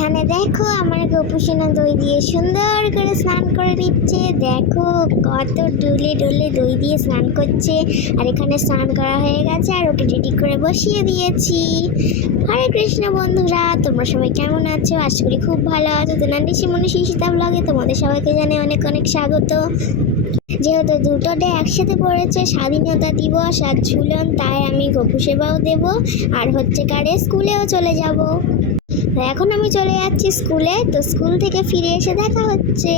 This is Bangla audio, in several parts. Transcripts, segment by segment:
এখানে দেখো, আমার গোপুসোনা দই দিয়ে সুন্দর করে স্নান করে নিচ্ছে। দেখো কত ডুলে ডুলে দই দিয়ে স্নান করছে। আর এখানে স্নান করা হয়ে গেছে আর ওকে রেডি করে বসিয়ে দিয়েছি। হরে কৃষ্ণ বন্ধুরা, তোমরা সবাই কেমন আছো? আশা করি খুব ভালো আছো। তো নান্ডি শিমনি শিশিতা ব্লগে তোমাদের সবাইকে জানে অনেক অনেক স্বাগত। যেহেতু দুটো ডে একসাথে পড়েছে, স্বাধীনতা দিবস আর ঝুলন, তাই আমি গপু সেবাও দেব। আর হচ্ছে কারে, স্কুলেও চলে যাব। এখন আমি চলে যাচ্ছি স্কুলে। তো স্কুল থেকে ফিরে এসে দেখা হচ্ছে।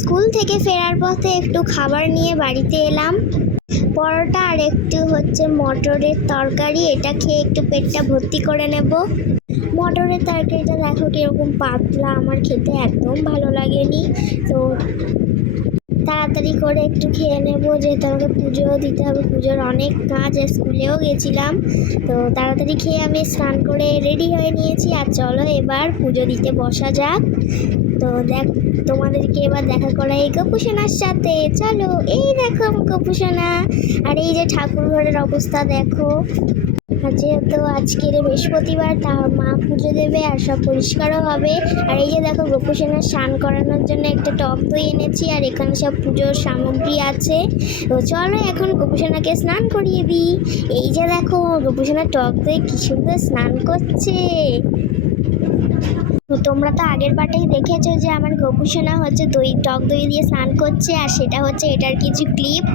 স্কুল থেকে ফেরার পথে একটু খাবার নিয়ে বাড়িতে এলাম। পরোটা আর একটু হচ্ছে মটরের তরকারি, এটা খেয়ে একটু পেটটা ভর্তি করে নেব। মটরের তরকারিটা দেখো কীরকম পাতলা, আমার খেতে একদম ভালো লাগেনি। তো তাড়াতাড়ি করে একটু খেয়ে নেব, যেহেতু আমাকে পুজোও দিতে হবে। পুজোর অনেক কাজ, স্কুলেও গেছিলাম। তো তাড়াতাড়ি খেয়ে আমি স্নান করে রেডি হয়ে নিয়েছি। আর চলো এবার পুজো দিতে বসা যাক। তো দেখ, তোমাদেরকে এবার দেখা করা এই গোপুসোনার সাথে। চলো, এই দেখো গোপুসোনা আর এই যে ঠাকুর ঘরের অবস্থা, দেখো। যেহেতু আজকের বৃহস্পতিবার, তা মা পুজো দেবে আর সব পরিষ্কারও হবে। আর এই যে দেখো গোপুসোনার স্নান করানোর জন্য একটা টক দই এনেছি, আর এখানে সব পুজোর সামগ্রী আছে। তো চলো এখন গোপুসোনাকে স্নান করিয়ে দিই। এই যে দেখো গোপুসোনার টক দই কি সুন্দর স্নান করছে। তোমরা তো আগের পাটেই দেখেছ যে আমার গোপুসোনা হচ্ছে দই, টক দই দিয়ে স্নান করছে, আর সেটা হচ্ছে এটার কিছু ক্লিপ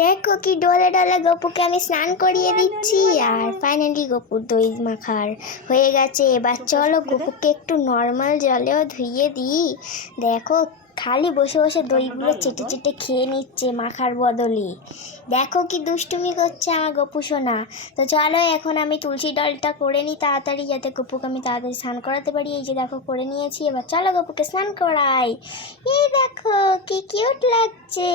দেখো কি ডলে ডলে গপুকে আমি স্নান করিয়ে দিচ্ছি। আর ফাইনালি গপুর দই মাখার হয়ে গেছে। এবার চলো গপুকে একটু নর্মাল জলেও ধুইয়ে দিই। দেখো, খালি বসে বসে দইগুলো চেটে চেটে খেয়ে নিচ্ছে মাখার বদলে। দেখো কি দুষ্টুমি করছে আমার গপু সোনা। তো চলো, এখন আমি তুলসী ডলটা করে নিই তাড়াতাড়ি, যাতে গপুকে আমি তাড়াতাড়ি স্নান করাতে পারি। এই যে দেখো, করে নিয়েছি। এবার চলো গপুকে স্নান করাই। এই দেখো, কি কিউট লাগছে।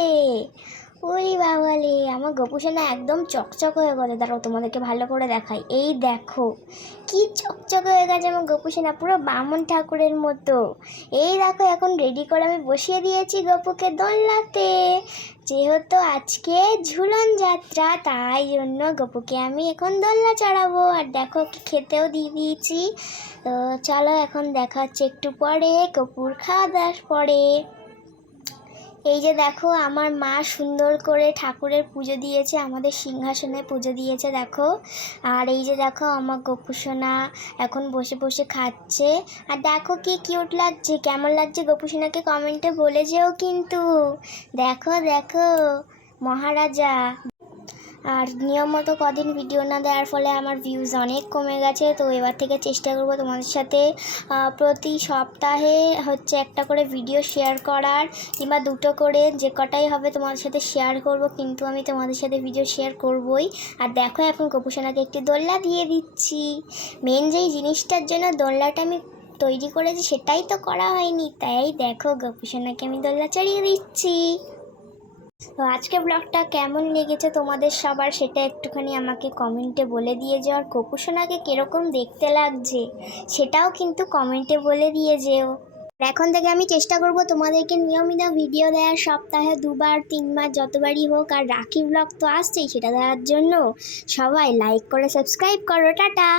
ওরে বাবালে আমার গোপুসোনা একদম চকচক হয়ে গেছে দাঁড়াও, তোমাদেরকে ভালো করে দেখাই। এই দেখো, কি চকচক হয়ে গেছে আমার গোপুসোনা পুরো বামন ঠাকুরের মতো। এই দেখো, এখন রেডি করে আমি বসিয়ে দিয়েছি গপুকে দোলনাতে। যেহেতু আজকে ঝুলন যাত্রা, তাই জন্য গপুকে আমি এখন দোলনা চড়াবো। আর দেখো খেতেও দিয়ে দিয়েছি। তো চলো, এখন দেখা হচ্ছে একটু পরে গপুর খাওয়া দাওয়ার পরে। এই যে দেখো, আমার মা সুন্দর করে ঠাকুরের পুজো দিয়েছে, আমাদের সিংহাসনে পুজো দিয়েছে, দেখো। আর এই যে দেখো, আমার গোপুসোনা এখন বসে বসে খাচ্ছে। আর দেখো কি কিউট লাগছে, কেমন লাগছে গোপুসোনাকে কমেন্টে বলে যেও কিন্তু। দেখো দেখো, মহারাজা আর নিয়ম মতো কদিন ভিডিও না দেওয়ার ফলে আমার ভিউজ অনেক কমে গেছে। তো এবার থেকে চেষ্টা করব তোমাদের সাথে প্রতি সপ্তাহে হচ্ছে একটা করে ভিডিও শেয়ার করার কিংবা দুটো করে যে কটাই হবে তোমাদের সাথে শেয়ার করব, কিন্তু আমি তোমাদের সাথে ভিডিও শেয়ার করবই। আর দেখো এখন গোপুসোনাকে একটি দোলনা দিয়ে দিচ্ছি। মেন যেই জিনিসটার জন্য দোলনাটা আমি তৈরি করেছি সেটাই তো করা হয়নি, তাই দেখো গোপুসোনাকে আমি দোলনা চড়িয়ে দিচ্ছি। তো আজকে ব্লগটা কেমন লেগেছে তোমাদের সবার সেটা একটুখানি আমাকে কমেন্টে বলে দিয়ে যাও। আর কপুসোনাকে কীরকম দেখতে লাগছে, সেটাও কিন্তু কমেন্টে বলে দিয়ে যেও। এখন থেকে আমি চেষ্টা করব তোমাদেরকে নিয়মিত ভিডিও দেওয়ার সপ্তাহে দুবার, তিনবার, যতবারই হোক। আর রাখি ব্লগ তো আসছেই সেটা দেওয়ার জন্য। সবাই লাইক করে সাবস্ক্রাইব করো। টাটা!